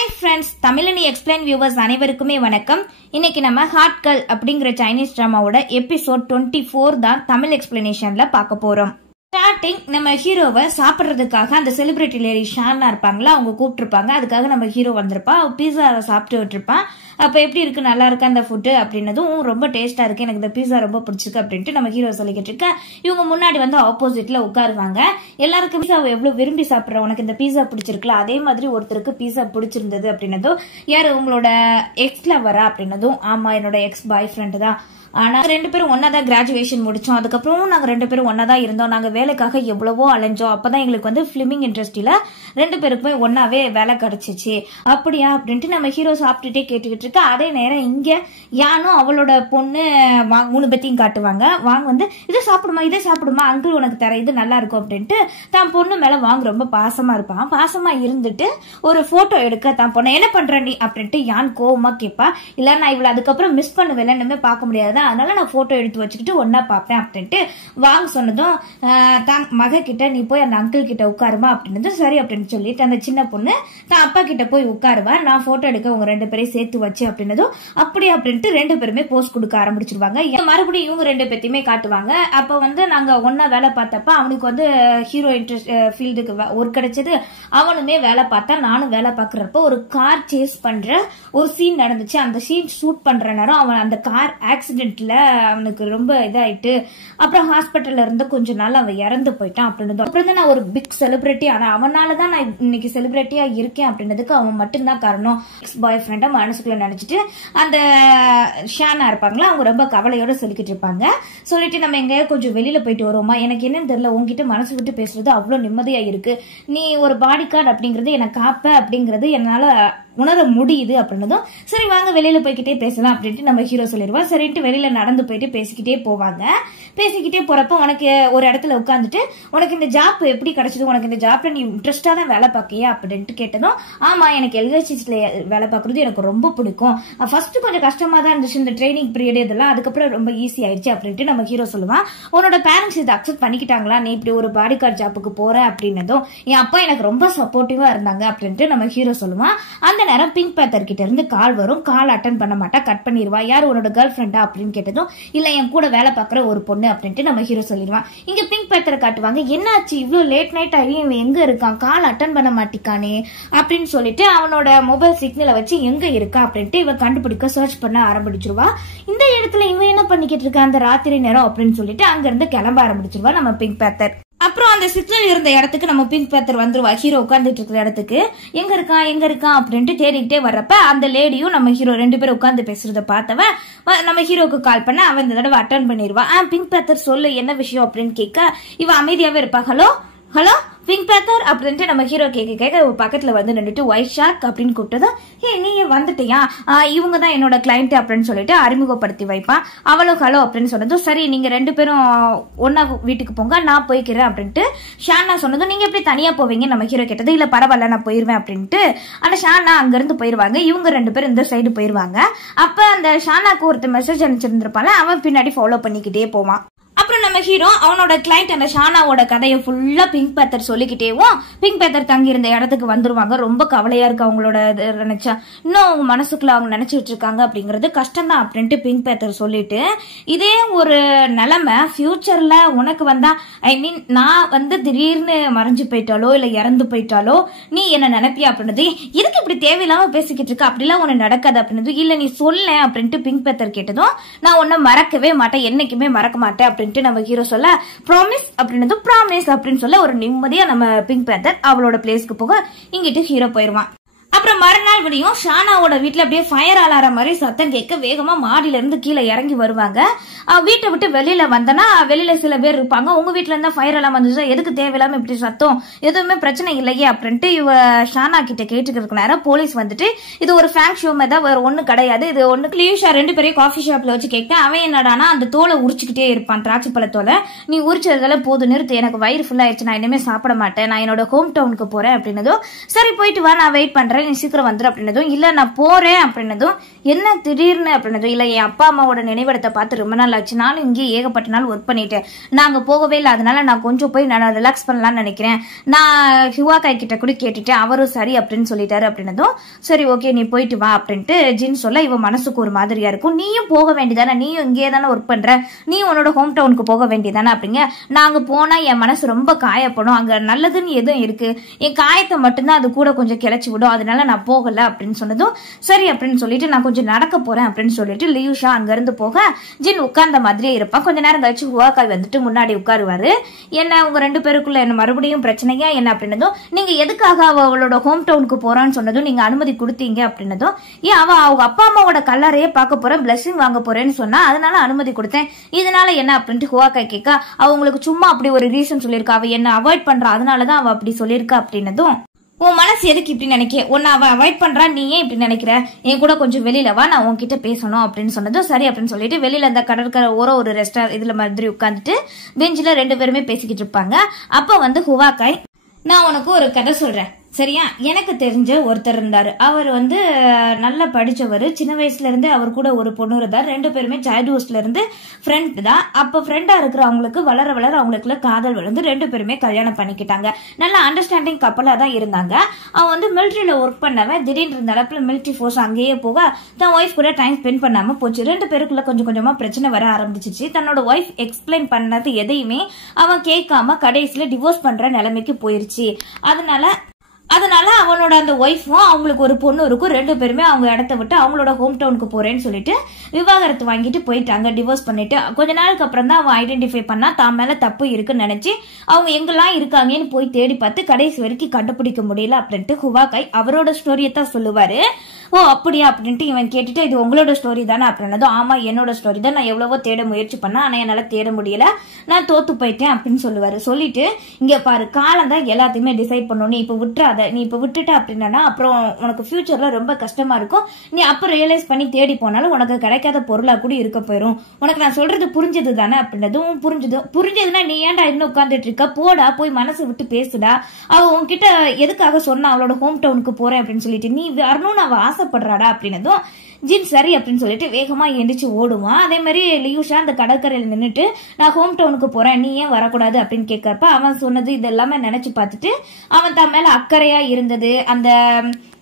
Hi friends, தமிழனி explain viewers அனைவருக்குமே வணக்கம். இன்னைக்கு நம்ம ஹார்ட் கேர்ள் அப்படிங்கிற சைனீஸ் டிராமாவோட எபிசோட் 24 தான் தமிழ் எக்ஸ்பிளனேஷன்ல பார்க்க போறோம். ஸ்டார்டிங் நம்ம ஹீரோவை சாப்பிட்றதுக்காக அந்த செலிபிரிட்டி லேடி ஷானா இருப்பாங்களா, அவங்க கூப்பிட்டுருப்பாங்க. அதுக்காக நம்ம ஹீரோ வந்திருப்பா, பீஸா சாப்பிட்டு விட்டுருப்பான். அப்போ எப்படி இருக்கு, நல்லா இருக்கா அந்த ஃபுட்டு அப்படின்னதும் ரொம்ப டேஸ்டா இருக்கு, எனக்கு இந்த பீஸா ரொம்ப பிடிச்சிருக்கு அப்படின்ட்டு நம்ம ஹீரோ சொல்லிக்கிட்டு இருக்க. இவங்க முன்னாடி வந்து ஆப்போசிட்ல உட்காருவாங்க. எல்லாருக்கும் பீஸா எவ்வளவு விரும்பி சாப்பிட்ற, உனக்கு இந்த பீஸா பிடிச்சிருக்குல, அதே மாதிரி ஒருத்தருக்கு பீஸா பிடிச்சிருந்தது அப்படின்னதும், யாரு உங்களோட எக்ஸ் லவரா அப்படின்னதும், ஆமா என்னோட எக்ஸ் பாய் ஃப்ரெண்டு தான். ஆனா ரெண்டு பேரும் ஒன்னாதான் கிராஜுவேஷன் முடிச்சோம், அதுக்கப்புறம் நாங்க ரெண்டு பேரும் ஒன்னாதான் இருந்தோம், நாங்க வேலைக்காக எவ்வளவோ அலைஞ்சோம், அப்பதான் எங்களுக்கு வந்து பிலிமிங் இண்டஸ்ட்ரியில ரெண்டு பேருக்குமே ஒன்னாவே வேலை கிடைச்சிச்சு. அப்படியா அப்படின்ட்டு நம்ம ஹீரோ சாப்பிட்டுட்டே கேட்டுக்கிட்டு இருக்க. அதே நேரம் இங்க யானும் அவளோட பொண்ணு மூணு பேத்தையும் காட்டுவாங்க. வாங்க வந்து இதை சாப்பிடுமா, இதை சாப்பிடுமா, அங்கிள் உனக்கு தர, இது நல்லா இருக்கும் அப்படின்ட்டு தான் பொண்ணு மேல வாங்க ரொம்ப பாசமா இருப்பான். பாசமா இருந்துட்டு ஒரு போட்டோ எடுக்க தான் பொண்ணு, என்ன பண்ற நீ அப்படின்ட்டு யான் கோவமா கேட்பா. இல்ல நான் இவ்வளவு அதுக்கப்புறம் மிஸ் பண்ணுவேன், இனிமே பார்க்க முடியாது, அதனால நான் போட்டோ எடுத்து வச்சுக்கிட்டு ஒன்னா பாப்பேன் அப்படின்ட்டு வாங்க சொன்னதும், தான் மக கிட்ட நீ போய் அந்த அங்கிள் கிட்ட உட்காருமா அப்படின்னதும் சரி அப்படின்னு சொல்லிட்டு அந்த சின்ன பொண்ணு தான் அப்பா கிட்ட போய் உட்காருவா. நான் போட்டோ எடுக்க உங்க ரெண்டு பேரையும் சேர்த்து வச்சு அப்படின்னதும் அப்படி அப்படின்ட்டு ரெண்டு பேருமே போஸ்ட் கொடுக்க ஆரம்பிச்சிருவாங்க. மறுபடியும் இவங்க ரெண்டு பேத்தையுமே காட்டுவாங்க. அப்ப வந்து நாங்க ஒன்னா வேலை பார்த்தப்ப அவனுக்கு வந்து ஹீரோ இன்ட்ரெஸ்ட் ஃபீல்டுக்கு ஒர்க் கிடைச்சது, அவனுமே வேலை பார்த்தா, நானும் வேலை பார்க்கறப்ப ஒரு கார் சேஸ் பண்ற ஒரு சீன் நடந்துச்சு. அந்த சீன் ஷூட் பண்ற நேரம் அவன் அந்த கார் ஆக்சிடென்ட்ல அவனுக்கு ரொம்ப இதாயிட்டு அப்புறம் ஹாஸ்பிட்டல்ல இருந்து கொஞ்ச நாள் அவன் இறந்து போயிட்டான் அப்படின்னு. அப்புறம் தான் நான் ஒரு பிக் செலிபிரிட்டி, ஆனா அவனாலதான் நான் இன்னைக்கு செலிபிரிட்டியா இருக்கேன் அப்படின்னதுக்கு அவன் மட்டும்தான் காரணம். எக்ஸ் பாய் ஃப்ரெண்டா மனசுக்குள்ள நினைச்சிட்டு அந்த ஷானா இருப்பாங்களா, அவங்க ரொம்ப கவலையோட சொல்லிக்கிட்டு இருப்பாங்க. சொல்லிட்டு நம்ம எங்க கொஞ்சம் வெளியில போயிட்டு வருவோமா, எனக்கு என்னன்னு தெரியல, உங்ககிட்ட மனசு விட்டு பேசுறது அவ்வளவு நிம்மதியா இருக்கு, நீ ஒரு பாடி கார்டு அப்படிங்கறது எனக்கு காப்ப அப்படிங்கறது என்னால உணர முடியுது அப்படின்னதும் சரி வாங்க வெளியில போய்கிட்டே பேசலாம் அப்படின்ட்டு நம்ம ஹீரோ சொல்லிடுவா. சரின்ட்டு வெளியில நடந்து போயிட்டு பேசிக்கிட்டே போவாங்க. பேசிக்கிட்டே போறப்ப உனக்கு ஒரு இடத்துல உட்காந்துட்டு உனக்கு இந்த ஜாப் எப்படி கிடைச்சது, உனக்கு இந்த ஜாப்ல நீ இன்ட்ரெஸ்டா தான் வேலை பார்க்கியா அப்படின்ட்டு கேட்டதும், ஆமா எனக்கு எல்ஹெச்ல வேலை பார்க்கறது எனக்கு ரொம்ப பிடிக்கும், ஃபர்ஸ்ட் கொஞ்சம் கஷ்டமா தான் இருந்துச்சு இந்த ட்ரைனிங் பீரியட் இதெல்லாம், அதுக்கப்புறம் ரொம்ப ஈஸி ஆயிடுச்சு அப்படின்ட்டு நம்ம ஹீரோ சொல்லுவான். உன்னோட பேரண்ட்ஸ் இதை அக்செப்ட் பண்ணிக்கிட்டாங்களா, நீ இப்படி ஒரு பாடி கார்டு ஜாப்புக்கு போற அப்படின்னதும், என் அப்பா எனக்கு ரொம்ப சப்போர்ட்டிவா இருந்தாங்க அப்படின்ட்டு நம்ம ஹீரோ சொல்லுவான். அந்த நேரம் பிங்க் பேத்தர் கிட்ட இருந்து கால் வரும். கால் அட்டன் பண்ண மாட்டா, கட் பண்ணிடுவா. யார் உன்னோட கேர்ள் ஃப்ரெண்டா அப்படின்னு கேட்டதும், இல்ல என் கூட வேலை பார்க்குற ஒரு பொண்ணு அப்படின்ட்டு நம்ம ஹீரோ சொல்லிடுவான். இங்க பிங்க் பேத்தரை காட்டுவாங்க. என்னாச்சு இவ்வளவு லேட் நைட் ஆகி இவன் எங்க இருக்கான், கால் அட்டன் பண்ண மாட்டிக்கானே அப்படின்னு சொல்லிட்டு அவனோட மொபைல் சிக்னலை வச்சு எங்க இருக்கா அப்படின்ட்டு இவன் கண்டுபிடிக்க சர்ச் பண்ண ஆரம்பிச்சிருவா. இந்த இடத்துல இவன் என்ன பண்ணிக்கிட்டு இருக்கா அந்த ராத்திரி நேரம் அப்படின்னு சொல்லிட்டு அங்க இருந்து கிளம்ப ஆரம்பிச்சிருவா நம்ம பிங்க் பேத்தர். அப்புறம் அந்த சிக்னல் இருந்த இடத்துக்கு நம்ம பிங்க் பேத்தர் வந்துருவா. ஹீரோ உட்கார்ந்துட்டு இருக்கிற இடத்துக்கு எங்க இருக்கான் அப்படின்ட்டு தேடிக்கிட்டே வர்றப்ப அந்த லேடியும் நம்ம ஹீரோ ரெண்டு பேரும் உட்கார்ந்து பேசுறத பார்த்தவன் நம்ம ஹீரோக்கு கால் பண்ண அவன் இந்த தடவை அட்டன் பண்ணிடுவா. பிங்க் பேத்தர் சொல்லு என்ன விஷயம் அப்படின்னு கேட்க இவ அமைதியாவே இருப்பா. ஹலோ ஹலோ பிங்க் பேத்தர் அப்படின்ட்டு நம்ம ஹீரோ கேட்க பக்கத்துல வந்து நின்றுட்டு ஒயிட் ஷாக் அப்படின்னு கூப்பிட்டதும், ஏ நீ வந்துட்டியா, இவங்க தான் என்னோட கிளைண்ட் அப்படின்னு சொல்லிட்டு அறிமுகப்படுத்தி வைப்பான். அவளும் ஹலோ அப்படின்னு சொன்னதும், சரி நீங்க ரெண்டு பேரும் ஒன்னா வீட்டுக்கு போங்க, நான் போய்க்கிறேன் அப்படின்ட்டு ஷானா சொன்னதும், நீங்க எப்படி தனியா போவீங்க நம்ம ஹீரோ கேட்டது, இல்ல பரவாயில்ல நான் போயிருவேன் அப்படின்ட்டு அந்த ஷானா அங்க இருந்து போயிருவாங்க. இவங்க ரெண்டு பேரும் இந்த சைடு போயிருவாங்க. அப்ப அந்த ஷானாக்கு ஒருத்தர் மெசேஜ் அனுப்பிச்சிருந்திருப்பாங்க, அவன் பின்னாடி ஃபாலோ பண்ணிக்கிட்டே போவான். அப்புறம் நம்ம ஹீரோ அவனோட கிளைண்ட் அந்த ஷானாவோட கதையை ஃபுல்லா பிங்க் பேத்தர் சொல்லிக்கிட்டேவும் பிங்க் பேத்தர் தங்கி இருந்த இடத்துக்கு வந்துருவாங்க. ரொம்ப கவலையா இருக்கு அவங்களோட நினைச்சா, இன்னும் அவங்க மனசுக்குள்ள அவங்க நினைச்சிட்டு இருக்காங்க அப்படிங்கறது கஷ்டம் தான் அப்படின்ட்டு பிங்க் பேத்தர் சொல்லிட்டு, இதே ஒரு நிலைமை ஃபியூச்சர்ல உனக்கு வந்தா, ஐ மீன் நான் வந்து திடீர்னு மறைஞ்சு போயிட்டாலோ இல்ல இறந்து போயிட்டாலோ நீ என்ன நினைப்பியா அப்படின்னது, எதுக்கு இப்படி தேவையில்லாம பேசிக்கிட்டு இருக்க, அப்படிலாம் உன்னை நடக்காது அப்படின்னது, இல்ல நீ சொல்ல அப்படின்ட்டு பிங்க் பேத்தர் கேட்டதும், நான் உன்னை மறக்கவே மாட்டேன், என்னைக்குமே மறக்க மாட்டேன் அப்படின்னு நம்ம ஹீரோ சொல்ல, ப்ராமிஸ் அப்படின்னது ப்ராமிஸ் அப்படின்னு சொல்ல ஒரு நிம்மதியா நம்ம பிங்க் பேத்தர் அவளோட பிளேஸ்க்கு போக இங்கிட்டு ஹீரோ போயிருவான். அப்புறம் மறுநாள் விடியும் ஷானாவோட வீட்டுல அப்படியே ஃபயர் அலாரம் மாதிரி சத்தம் கேட்க வேகமா மாடியில இருந்து கீழே இறங்கி வருவாங்க. வீட்டை விட்டு வெளியில வந்தனா வெளியில சில பேர் இருப்பாங்க. உங்க வீட்டுல இருந்தா ஃபயர் அலாரம் வந்துச்சா, எதுக்கு தேவையில்லாம இப்படி சத்தம், எதுவுமே பிரச்சனை இல்லையே அப்படின்ட்டு இவ ஷானா கிட்ட கேட்டுக்கிறதுக்கு நேரம் போலீஸ் வந்துட்டு, இது ஒரு ஃபேங்க் ஷோ தான், வேற ஒண்ணு கிடையாது, இது ஒண்ணு கிளியூஷா ரெண்டு பேரையும் காஃபி ஷாப்ல வச்சு கேட்க, அவன் என்னடானா அந்த தோலை உரிச்சுக்கிட்டே இருப்பான், திராட்சை பழத்தோலை, நீ உரிச்சதால போது நிறுத்து, எனக்கு வயிறு ஃபுல் ஆயிடுச்சு, நான் இனிமே சாப்பிட மாட்டேன், நான் என்னோட ஹோம் டவுனுக்கு போறேன் அப்படின்னதும், சரி போயிட்டு வா நான் வெயிட் பண்றேன், நீ சீக்கிரம் வந்துரு அப்படின்னதும், இல்ல நான் போறேன் அப்படின்னதும், என்ன திடீர்னு அப்படின்னதும், இல்ல என் அப்பா அம்மாவோட நினைவிடத்தை பார்த்து ரொம்ப நாள் ஆச்சு, நானும் இங்கே ஏகப்பட்ட நாள் ஒர்க் பண்ணிட்டேன், நாங்க போகவே இல்லை, அதனால நான் கொஞ்சம் போய் நான் ரிலாக்ஸ் பண்ணலாம்னு நினைக்கிறேன், நான் ஹிவாகாய் கிட்ட கூட கேட்டுட்டேன், அவரும் சரி அப்படின்னு சொல்லிட்டாரு அப்படின்னதும், சரி ஓகே நீ போயிட்டு வா அப்படின்ட்டு ஜின் சொல்ல, இவன் மனசுக்கு ஒரு மாதிரியா இருக்கும், நீயும் போக வேண்டியதானே, நீயும் இங்கே தானே ஒர்க் பண்ற, நீ உன்னோட ஹோம் டவுனுக்கு போக வேண்டியதானே அப்படிங்க, நாங்க போனா என் மனசு ரொம்ப காயப்படும், அங்க நல்லதுன்னு எதுவும் இருக்கு, என் காயத்தை மட்டும்தான் அது கூட கொஞ்சம் கிளச்சி விடும், அதனால நான் போகல அப்படின்னு சொன்னதும், சரி அப்படின்னு சொல்லிட்டு நான் கொஞ்சம் நடக்க போறேன் அப்படின்னு சொல்லிட்டு லியூஷா அங்க இருந்து போக ஜின் உட்கார்ந்த மாதிரியே இருப்பான். கொஞ்ச நேரம் கழிச்சு ஹுவாகாய் வந்துட்டு முன்னாடி உட்காருவாரு. என்ன உங்க 2 பேருக்குள்ள என்ன மறுபடியும் பிரச்சனையா என்ன அப்படின்னதும், நீங்க எதுக்காக அவளோட ஹோம் டவுனுக்கு போறான்னு சொன்னதும், நீங்க அனுமதி கொடுத்தீங்க அப்படின்னதும், ஏன் அவங்க அப்பா அம்மாவோட கல்லறையே பார்க்க போறேன், பிளஸிங் வாங்க போறேன்னு சொன்னா அதனால அனுமதி கொடுத்தேன், இதனால என்ன அப்படின்ட்டு ஹுவாகாய் கேட்க, அவங்களுக்கு சும்மா அப்படி ஒரு ரீசன் சொல்லியிருக்கா, அவ என்ன அவாய்ட் பண்றா அதனாலதான் அவ அப்படி சொல்லியிருக்கா அப்படின்னதும், உன் மனசு எதுக்கு இப்படி நினைக்க, உன்னை அவன் அவாய்ட் பண்றா, நீ ஏன் இப்படி நினைக்கிற, என் கூட கொஞ்சம் வெளியில வா, நான் உன்கிட்ட பேசணும் அப்படின்னு சொன்னதும், சரி அப்படின்னு சொல்லிட்டு வெளியில அந்த கடற்கரை ஒரு ரெஸ்டாரண்ட் இதுல மாதிரி உட்காந்துட்டு பெஞ்சில 2 பேருமே பேசிக்கிட்டு இருப்பாங்க. அப்ப வந்து ஹுவாகாய், நான் உனக்கு ஒரு கதை சொல்றேன் சரியா, எனக்கு தெரிஞ்ச ஒருத்தர் இருந்தாரு, அவர் வந்து நல்லா படிச்சவர், சின்ன வயசுல இருந்து அவர் கூட ஒரு பொண்ணு இருந்தார், 2 பேருமே சைல்ட்ஹுட்ல இருந்து ஃப்ரெண்ட் தான். அப்ப ஃப்ரெண்டா இருக்கிற அவங்களுக்கு வளர வளர அவங்களுக்குள்ள காதல் விழுந்து 2 பேருமே கல்யாணம் பண்ணிக்கிட்டாங்க. நல்ல அண்டர்ஸ்டாண்டிங் கப்பலா தான் இருந்தாங்க. அவன் வந்து மிலிட்டரியில ஒர்க் பண்ணவன் திடீர்னு இருந்தப்ப மிலிட்டரி ஃபோர்ஸ் அங்கேயே போக தன் ஒய்ஃப் கூட டைம் ஸ்பெண்ட் பண்ணாம போச்சு. 2 பேருக்குள்ள கொஞ்சம் கொஞ்சமா பிரச்சனை வர ஆரம்பிச்சிச்சு. தன்னோட ஒய்ஃப் எக்ஸ்பிளைன் பண்ணது எதையுமே அவன் கேட்காம கடைசியில டிவோர்ஸ் பண்ற நிலைமைக்கு போயிருச்சு. அதனால அவனோட அந்த ஒய்ஃபும் அவங்களுக்கு ஒரு பொண்ணு இருக்கும், 2 பேருமே அவங்க இடத்த விட்டு அவங்களோட ஹோம் டவுனுக்கு போறேன்னு சொல்லிட்டு விவாகரத்து வாங்கிட்டு போயிட்டாங்க, டிவோர்ஸ் பண்ணிட்டு. கொஞ்ச நாளுக்கு அப்புறம் தான் அவன் ஐடென்டிஃபை பண்ணா தான் மேல தப்பு இருக்குன்னு நினைச்சு அவங்க எங்கெல்லாம் இருக்காங்கன்னு போய் தேடி பார்த்து கடைசி வரைக்கும் கண்டுபிடிக்க முடியல அப்படின்ட்டு ஹுவாகாய் அவரோட ஸ்டோரியை தான் சொல்லுவாரு. ஓ அப்படியா அப்படின்ட்டு இவன் கேட்டுட்டு, இது உங்களோட ஸ்டோரி தானே அப்படின்னதும், ஆமா என்னோட ஸ்டோரி தான், நான் எவ்வளவோ தேட முயற்சி பண்ணேன், ஆனா என்னால தேட முடியல, நான் தோத்து போயிட்டேன் அப்படின்னு சொல்லுவாரு. சொல்லிட்டு, இங்க பாரு காலம் தான் எல்லாத்தையுமே டிசைட் பண்ணும், நீ இப்ப விட்டுறாத, நீ இப்ப விட்டுட்ட அப்படின்னா அப்புறம் உனக்கு ஃபியூச்சர்ல ரொம்ப கஷ்டமா இருக்கும், நீ அப்ப ரியலைஸ் பண்ணி தேடி போனாலும் உனக்கு கிடைக்காத பொருளா கூட இருக்க போயிரும், உனக்கு நான் சொல்றது புரிஞ்சது தானே அப்படின்னதும், புரிஞ்சதுன்னா நீ ஏன்டா இன்னும் உட்காந்துட்டு இருக்க, போடா போய் மனசு விட்டு பேசுடா, அவ உன்கிட்ட எதுக்காக சொன்னா அவளோட ஹோம் டவுனுக்கு போறேன் அப்படின்னு சொல்லிட்டு, நீ வரணும்னு அவ ஆசைப்படுறாடா அப்படின்னதும், ஜின் சரி அப்படின்னு சொல்லிட்டு வேகமா எந்திரிச்சு ஓடுவான். அதே மாதிரி லியூஷா அந்த கடற்கரையில் நின்றுட்டு, நான் ஹோம் டவுனுக்கு போறேன், நீ ஏன் வரக்கூடாது அப்படின்னு கேட்கறப்ப அவன் சொன்னது இதெல்லாமே நினைச்சு பார்த்துட்டு அவன் தான் மேல அக்கறையா இருந்தது, அந்த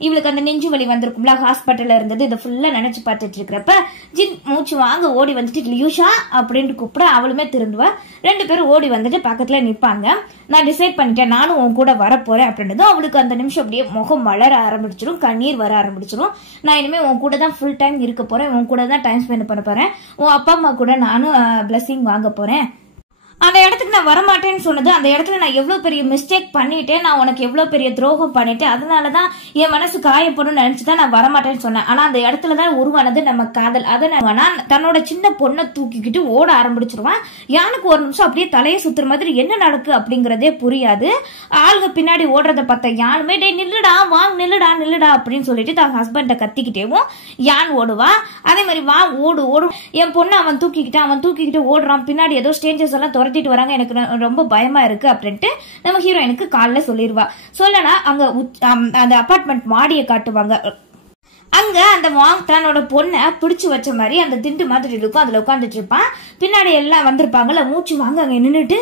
இவளுக்கு அந்த நெஞ்சு வலி வந்திருக்கும்ல ஹாஸ்பிட்டல்ல இருந்தது, இதை ஃபுல்லா நினைச்சு பார்த்துட்டு இருக்கிறப்ப ஜின் மூச்சு வாங்க ஓடி வந்துட்டு லியூஷா அப்படின்னு கூப்பிட அவளுமே திருந்துவா. 2 பேரும் ஓடி வந்துட்டு பக்கத்துல நிப்பாங்க. நான் டிசைட் பண்ணிட்டேன், நானும் உன் கூட வரப்போறேன் அப்படின்னதும் அவளுக்கு அந்த நிமிஷம் அப்படியே முகம் வளர ஆரம்பிச்சிடும், கண்ணீர் வர ஆரம்பிச்சிடும். நான் இனிமே உன் கூட தான் ஃபுல் டைம் இருக்க போறேன், உன் கூட தான் டைம் ஸ்பெண்ட் பண்ண போறேன், உன் அப்பா அம்மா கூட நானும் பிளஸிங் வாங்க போறேன், அந்த இடத்துக்கு நான் வரமாட்டேன்னு சொன்னது, அந்த இடத்துல நான் எவ்வளவு பெரிய மிஸ்டேக் பண்ணிட்டேன், நான் உனக்கு எவ்வளவு பெரிய துரோகம் பண்ணிட்டேன், அதனாலதான் என் மனசு காயப்படும் நினைச்சுதான் நான் வரமாட்டேன்னு சொன்னேன். ஆனா அந்த இடத்துலதான் உருவானது நம்ம காதல். அதை தன்னோட சின்ன பொண்ணை தூக்கிக்கிட்டு ஓட ஆரம்பிச்சிருவான். யானுக்கு ஒரு நிமிஷம் அப்படியே தலையை சுத்துற மாதிரி என்ன நடக்கு அப்படிங்கறதே புரியாது. ஆளுங்க பின்னாடி ஓடுறத பார்த்த யானுமே டே நில்லுடா வாங்க நில்லுடா நில்லுடா அப்படின்னு சொல்லிட்டு தான் ஹஸ்பண்ட கத்திக்கிட்டேவும் யான் ஓடுவா. அதே மாதிரி வா ஓடு ஓடும், என் பொண்ணு அவன் தூக்கிக்கிட்டு ஓடுறான், பின்னாடி ஏதோ ஸ்டேஞ்சர்ஸ் எல்லாம் துரத்திட்டு வராங்க, எனக்கு ரொம்ப பயமா இருக்கு அப்படின்ட்டு நம்ம ஹீரோயினுக்கு காலைல சொல்லிடுவா. சொல்லனா அங்க அந்த அபார்ட்மெண்ட் மாடியை காட்டுவாங்க. அங்க அந்த வாங் தன்னோட பொண்ணை பிடிச்சு வச்ச மாதிரி அந்த திண்டு மாதிரி இருக்கும், அதுல உட்காந்துட்டு இருப்பான். பின்னாடி எல்லாம் வந்திருப்பாங்கல்ல, மூச்சு வாங்க அங்க நின்றுட்டு,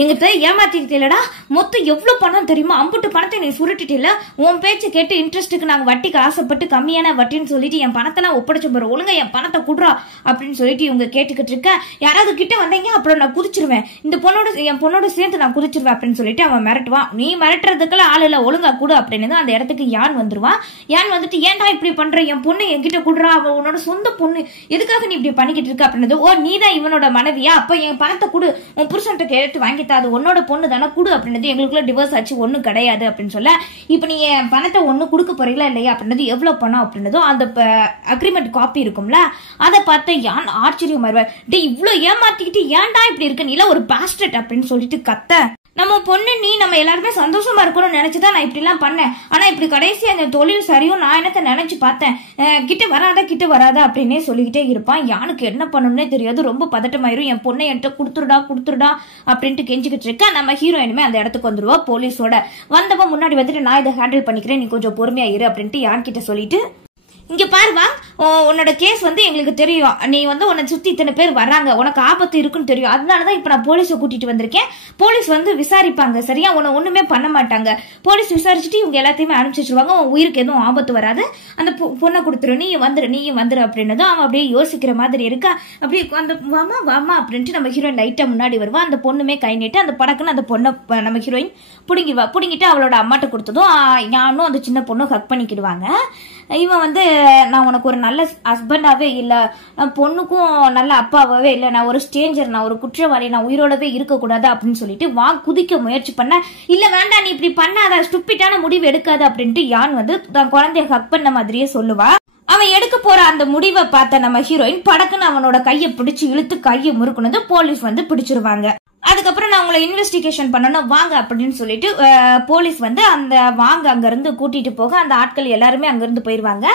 எங்கிட்ட ஏமாத்திக்கிட்டேலடா, மொத்தம் எவ்வளவு பணம் தெரியுமா, அம்புட்டு பணத்தை நீ சுருட்டிட்டில, உன் பேச்சு கேட்டு இன்ட்ரெஸ்ட்டுக்கு நாங்க வட்டிக்கு ஆசைப்பட்டு கம்மியான வட்டின்னு சொல்லிட்டு என் பணத்தெல்லாம் ஒப்படைச்சு போறோம், ஒழுங்கா என் பணத்தை குடுறா அப்படின்னு சொல்லிட்டு இவங்க கேட்டுக்கிட்டு இருக்க. யாராவது கிட்ட வந்தீங்க அப்புறம் நான் குதிச்சிருவேன், இந்த பொண்ணோட என் பொண்ணோட சேர்ந்து நான் குதிச்சிருவேன் அப்படின்னு சொல்லிட்டு அவன் மிரட்டுவான். நீ மிரட்டுறதுக்கெல்லாம் ஆள் இல்ல, ஒழுங்கா கூடு அப்படின்னு அந்த இடத்துக்கு யான் வந்துருவான். யான் வந்துட்டு, ஏன்டா இப்படி பண்ற, என் பொண்ணு என்கிட்ட குடுறா, அவ உன்னோட சொந்த பொண்ணு, எதுக்காக நீ இப்படி பண்ணிக்கிட்டு இருக்க அப்படின்னது. ஓ நீதான் இவனோட மனைவியா, அப்ப என் பணத்தை குடு, உன் புருஷன்ட்ட கேட்டு வாங்கிட்டா, அது உன்னோட பொண்ணு தானே குடு அப்படின்னது. எங்களுக்குள்ள டிவோர்ஸ் ஆச்சு, ஒன்னும் கிடையாது அப்படின்னு சொல்ல, இப்ப நீ என் பணத்தை ஒண்ணு கொடுக்க போறீங்களா இல்லையா அப்படின்னது. எவ்வளவு பணம் அப்படின்னதும் அந்த அக்ரிமெண்ட் காப்பி இருக்கும்ல, அதை பார்த்து யான் ஆச்சரியமாயிருவார். டே இவ்வளவு ஏமாத்திக்கிட்டு ஏன்டா இப்படி இருக்கு, நீ ஒரு பாஸ்டர்ட் அப்படின்னு சொல்லிட்டு கத்த. நம்ம பொண்ணு நீ நம்ம எல்லாருமே சந்தோஷமா இருக்கணும்னு நினைச்சுதான் நான் இப்படி எல்லாம் பண்ணேன். ஆனா இப்படி கடைசி அந்த தொழில் சரியும் நான் என்னத்த நினைச்சு பார்த்தேன். கிட்ட வராதா அப்படின்னே சொல்லிக்கிட்டே இருப்பான். யானுக்கு என்ன பண்ணணும்னே தெரியாது. ரொம்ப பதட்டமாயிரும். என் பொண்ணை என்கிட்ட கொடுத்துருடா அப்படின்ட்டு கெஞ்சிக்கிட்டு இருக்கா. நம்ம ஹீரோயினுமே அந்த இடத்துக்கு வந்துருவா போலீஸோட. வந்தவ முன்னாடி வந்துட்டு நான் இதை ஹேண்டில் பண்ணிக்கிறேன், நீ கொஞ்சம் பொறுமையா இரு அப்படின்ட்டு யான் கிட்ட சொல்லிட்டு, இங்க பாருவா, உன்னோட கேஸ் எங்களுக்கு தெரியும். நீ உன்னை சுத்தி இத்தனை பேர் வர்றாங்க, உனக்கு ஆபத்து இருக்குன்னு தெரியும். அதனாலதான் இப்ப நான் போலீஸை கூட்டிட்டு வந்திருக்கேன். போலீஸ் விசாரிப்பாங்க, சரியா? உன்னை ஒண்ணுமே பண்ண மாட்டாங்க. போலீஸ் விசாரிச்சுட்டு இவங்க எல்லாத்தையுமே அனுப்பிச்சு வச்சிருவாங்க. உன் உயிருக்கு எதுவும் ஆபத்து வராது. அந்த பொண்ணை கொடுத்துரு, நீயும் வந்துரு அப்படின்னதும் அவன் அப்படியே யோசிக்கிற மாதிரி இருக்கா. அப்படியே அந்த வாமா அப்படின்ட்டு நம்ம ஹீரோயின் லைட்டா முன்னாடி வருவா. அந்த பொண்ணுமே கை நீட்டு அந்த படக்குன்னு அந்த பொண்ணை நம்ம ஹீரோயின் புடுங்கிட்டு அவளோட அம்மாட்ட கொடுத்ததும் யானும் அந்த சின்ன பொண்ணும் ஹக் பண்ணிக்கிடுவாங்க. இவன் நான் உனக்கு ஒரு நல்ல ஹஸ்பண்டாவே இல்ல, நான் பொண்ணுக்கும் நல்ல அப்பாவே இல்ல, நான் ஒரு ஸ்ட்ரேஞ்சர், நான் ஒரு குற்றவாளி, நான் உயிரோடவே இருக்க கூடாது அப்படின்னு சொல்லிட்டு குதிக்க முயற்சி பண்ண. இல்ல வேண்டாம், நீ இப்படி பண்ணாத, ஸ்டூபிட்டான முடிவு எடுக்காது அப்படின்ட்டு யான் தான் குழந்தைய ஹக் பண்ண மாதிரியே சொல்லுவா. அவன் எடுக்க போற அந்த முடிவை பார்த்த நம்ம ஹீரோயின் படக்குன்னு அவனோட கையை பிடிச்சு இழுத்து கையை முறுக்குனது போலீஸ் பிடிச்சிருவாங்க. அதுக்கப்புறம் நான் உங்களை இன்வெஸ்டிகேஷன் பண்ணணும் வாங்க அப்படின்னு சொல்லிட்டு போலீஸ் அந்த வாங்க அங்க இருந்து கூட்டிட்டு போக அந்த ஆட்கள் எல்லாருமே அங்க இருந்து போயிருவாங்க.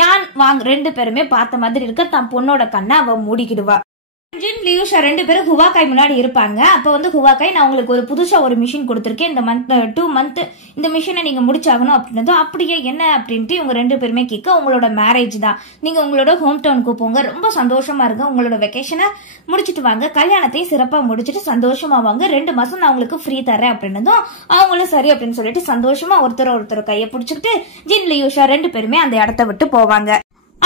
யான் ரெண்டு பேருமே பார்த்த மாதிரி இருக்க தான் பொண்ணோட கண்ணை அவ மூடிக்கிடுவா. ஜின் லியூஷா ரெண்டு பேரும் ஹுவாக்காய் முன்னாடி இருப்பாங்க. அப்ப ஹுவாக்காய், நான் உங்களுக்கு ஒரு புதுசா ஒரு மிஷின் கொடுத்துருக்கேன், இந்த 2 மந்த் இந்த மிஷினை நீங்க முடிச்சாகணும் அப்படின்னதும், அப்படியே என்ன அப்படின்ட்டு இவங்க ரெண்டு பேருமே கேட்க, உங்களோட மேரேஜ் தான், நீங்க உங்களோட ஹோம் டவுனுக்கு போங்க, ரொம்ப சந்தோஷமா இருங்க, உங்களோட வெக்கேஷனை முடிச்சிட்டு வாங்க, கல்யாணத்தையும் சிறப்பா முடிச்சிட்டு சந்தோஷமா வாங்க, 2 மாசம் நான் உங்களுக்கு ஃப்ரீ தரேன் அப்படின்னதும் அவங்களும் சரி அப்படின்னு சொல்லிட்டு சந்தோஷமா ஒருத்தர் கையை பிடிச்சிக்கிட்டு ஜின் லியூஷா ரெண்டு பேருமே அந்த இடத்த விட்டு போவாங்க.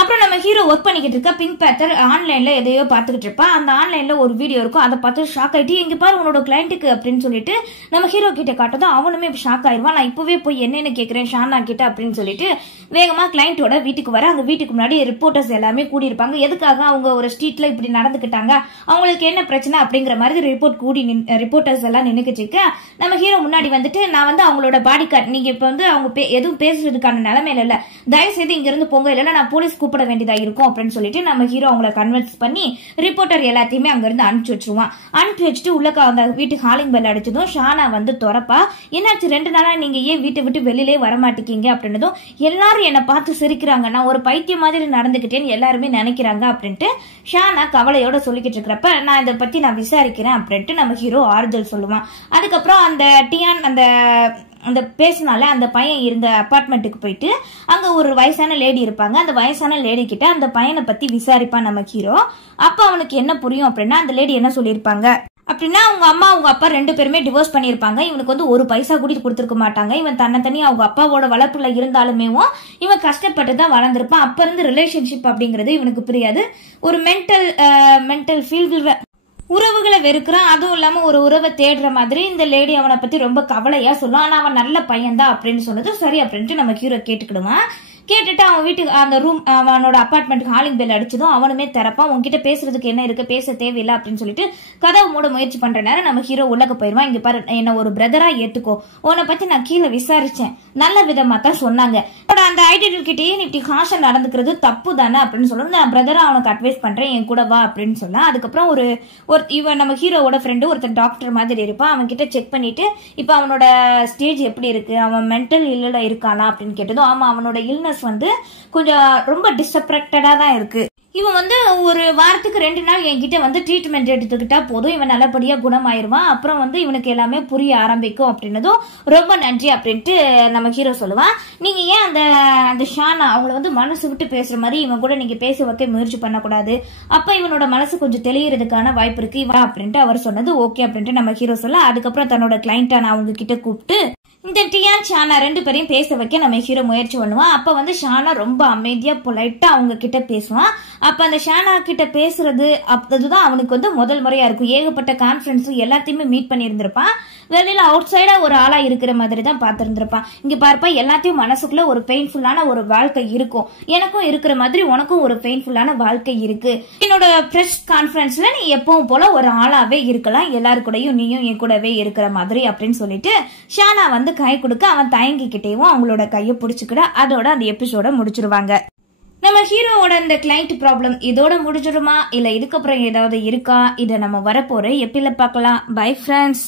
அப்புறம் நம்ம ஹீரோ ஒர்க் பண்ணிக்கிட்டு இருக்க பிங்க் பேத்தர் ஆன்லைன்ல எதையோ பாத்துக்கிட்டு இருப்பா. அந்த ஆன்லைன்ல ஒரு வீடியோ இருக்கும், அதை பார்த்து ஷாக் ஆயிட்டு, இங்க பாரு உன்னோட கிளைண்ட்டுக்கு அப்படின்னு சொல்லிட்டு நம்ம ஹீரோ கிட்ட காட்டதும் அவனுமே ஷாக் ஆயிடுவான். நான் இப்பவே போய் என்னன்னு கேக்குறேன் ஷானா கிட்ட அப்படின்னு சொல்லிட்டு வேகமா கிளைண்டோட வீட்டுக்கு வர. அங்க வீட்டுக்கு முன்னாடி ரிப்போர்ட்டர்ஸ் எல்லாமே கூடி இருப்பாங்க. எதுக்காக அவங்க ஒரு ஸ்ட்ரீட்ல இப்படி நடந்துக்கிட்டாங்க, அவங்களுக்கு என்ன பிரச்சனை அப்படிங்கிற மாதிரி ரிப்போர்ட்டர்ஸ் எல்லாம் நினைக்கிச்சிக்க. நம்ம ஹீரோ முன்னாடி நான் அவங்களோட பாடிகார்ட், நீங்க இப்ப அவங்க எதுவும் பேசுறதுக்கான நிலைமையில இல்ல, தயவு செய்து இங்க இருந்து போங்க, இல்லைன்னா நான் போலீஸ் கூப்பிட வேண்டியதா இருக்கும் அப்படின்னு சொல்லிட்டு நம்ம ஹீரோ அவங்களை கன்வின்ஸ் பண்ணி ரிப்போர்ட்டர் எல்லாத்தையுமே அங்க இருந்து அனுப்பிச்சு வச்சிருவான். அனுப்பி வச்சுட்டு உள்ள அந்த வீட்டுக்கு ஹாலிங் பெல் அடிச்சதும் ஷானா திறப்பா. என்னாச்சு 2 நாளா நீங்க ஏன் வீட்டை விட்டு வெளியிலே வரமாட்டீங்க அப்படின்னதும், எல்லாரும் என்னை பார்த்து சிரிக்கிறாங்க, நான் ஒரு பைத்தியம் மாதிரி நடந்துகிட்டேன்னு எல்லாருமே நினைக்கிறாங்க அப்படின்ட்டு ஷானா கவலையோட சொல்லிக்கிட்டு இருக்கிறப்ப, நான் இதை பத்தி நான் விசாரிக்கிறேன் அப்படின்ட்டு நம்ம ஹீரோ ஆறுதல் சொல்லுவான். அதுக்கப்புறம் அந்த டியான் அந்த பேசினால அந்த பையன் இருந்த அபார்ட்மெண்ட்டுக்கு போயிட்டு அங்க ஒரு வயசான லேடி இருப்பாங்க. அந்த வயசான லேடி கிட்ட அந்த பையனை பத்தி விசாரிப்பான் நம்ம ஹீரோ. அப்ப அவனுக்கு என்ன புரியும் அப்படின்னா, அந்த லேடி என்ன சொல்லியிருப்பாங்க அப்படின்னா, அவங்க அம்மா அவங்க அப்பா 2 பேருமே டிவோர்ஸ் பண்ணிருப்பாங்க. இவனுக்கு 1 பைசா கூட கொடுத்துருக்க மாட்டாங்க. இவன் தன்னை அவங்க அப்பாவோட வளர்ப்புல இருந்தாலுமே இவன் கஷ்டப்பட்டு தான் வளர்ந்துருப்பான். அப்ப இருந்து ரிலேஷன்ஷிப் அப்படிங்கிறது இவனுக்கு புரியாது. ஒரு மென்டல் ஃபீல்டு உறவுகளை வெறுக்கிறான். அதுவும் இல்லாம ஒரு உறவை தேடுற மாதிரி இந்த லேடி அவனை பத்தி ரொம்ப கவலையா சொல்லுவான். ஆனா அவன் நல்ல பையன் தான் அப்படின்னு சொன்னது சரி அப்படின்ட்டு நம்ம ஹீரோ கேட்டுக்கிடுவான். கேட்டுட்டு அவன் வீட்டுக்கு அந்த ரூம் அவனோட அபார்ட்மெண்ட்டுக்கு ஹாலிங் பெல் அடிச்சதும் அவனுமே திறப்பான். உன்கிட்ட பேசுறதுக்கு என்ன இருக்கு, பேச தேவையில்லை அப்படின்னு சொல்லிட்டு கதவு மூட முயற்சி பண்ற நேரம் நம்ம ஹீரோ உள்ளக்க போயிருவான். இங்க பாரு, என்ன ஒரு பிரதரா ஏத்துக்கோ, உன்னை பத்தி நான் கீழே விசாரிச்சேன், நல்ல விதமா தான் சொன்னாங்க, அந்த ஐடியல் கிட்டேயே நீ இப்படி காஷன் நடந்துக்கிறது தப்பு தானே அப்படின்னு சொல்றது, நான் பிரதரா அவனுக்கு அட்வைஸ் பண்றேன், என் கூட வா அப்படின்னு சொல்ல. அதுக்கப்புறம் இவன் நம்ம ஹீரோவோட ஃப்ரெண்டு ஒருத்தர் டாக்டர் மாதிரி இருப்பான். அவன் கிட்ட செக் பண்ணிட்டு இப்ப அவனோட ஸ்டேஜ் எப்படி இருக்கு, அவன் மென்டல் இல்ல இருக்கானா அப்படின்னு கேட்டதும், ஆமா அவனோட இல்னஸ் கொஞ்சம் ரொம்ப டிஸ்அப்ரக்டடா தான் இருக்கு. இவன் ஒரு வாரத்துக்கு 2 நாள் என்கிட்ட ட்ரீட்மெண்ட் எடுத்துக்கிட்டா போதும், இவன் நல்லபடியா குணமாயிருவான். அப்புறம் இவனுக்கு எல்லாமே புரிய ஆரம்பிக்கும் அப்படின்னதும் ரொம்ப நன்றி அப்படின்ட்டு நம்ம ஹீரோ சொல்லுவான். நீங்க ஏன் அந்த ஷானா அவங்கள மனசு விட்டு பேசுற மாதிரி இவன் கூட நீங்க பேச வைக்க முயற்சி பண்ணக்கூடாது, அப்ப இவனோட மனசு கொஞ்சம் தெளியறதுக்கான வாய்ப்பு இருக்கு இவன் அப்படின்ட்டு அவர் சொன்னது ஓகே அப்படின்ட்டு நம்ம ஹீரோ சொல்ல. அதுக்கப்புறம் தன்னோட கிளைண்டான அவங்க கிட்ட கூப்பிட்டு இந்த டியான் ஷானா 2 பேரையும் பேச வைக்க நம்ம ஹீரோ முயற்சி பண்ணுவான். அப்ப ஷானா ரொம்ப அமைதியா பொலைட்டா அவங்க கிட்ட பேசுவான். அப்ப அந்த ஷானா கிட்ட பேசுறது அதுதான் அவனுக்கு முதல் முறையா இருக்கும். ஏகப்பட்ட கான்ஃபரன்ஸ் எல்லாத்தையுமே மீட் பண்ணி இருந்திருப்பான். வெளியில அவுட் சைடா ஒரு ஆளா இருக்கிற மாதிரி தான் பாத்திருந்திருப்பான். இங்க பார்ப்பா, எல்லாத்தையும் மனசுக்குள்ள ஒரு பெயின்ஃபுல்லான ஒரு வாழ்க்கை இருக்கும், எனக்கும் இருக்கிற மாதிரி உனக்கும் ஒரு பெயின்ஃபுல்லான வாழ்க்கை இருக்கு. என்னோட பிரஸ் கான்ஃபரன்ஸ்ல நீ எப்பவும் போல ஒரு ஆளாவே இருக்கலாம், எல்லாரு கூடயும் நீயும் என் கூடவே இருக்கிற மாதிரி அப்படின்னு சொல்லிட்டு ஷானா கை கொடுக்க அவன் தயங்கிக்கிட்டேவும் அவங்களோட கையை பிடிச்சுக்கிட. அதோட அந்த எபிசோட முடிச்சிருவாங்க. நம்ம ஹீரோவோட இந்த கிளைண்ட் ப்ராப்ளம் இதோட முடிஞ்சிடுமா, இல்ல இதுக்கப்புறம் ஏதாவது இருக்கா, இதை நம்ம வரப்போற எப்பில பார்க்கலாம். Bye friends.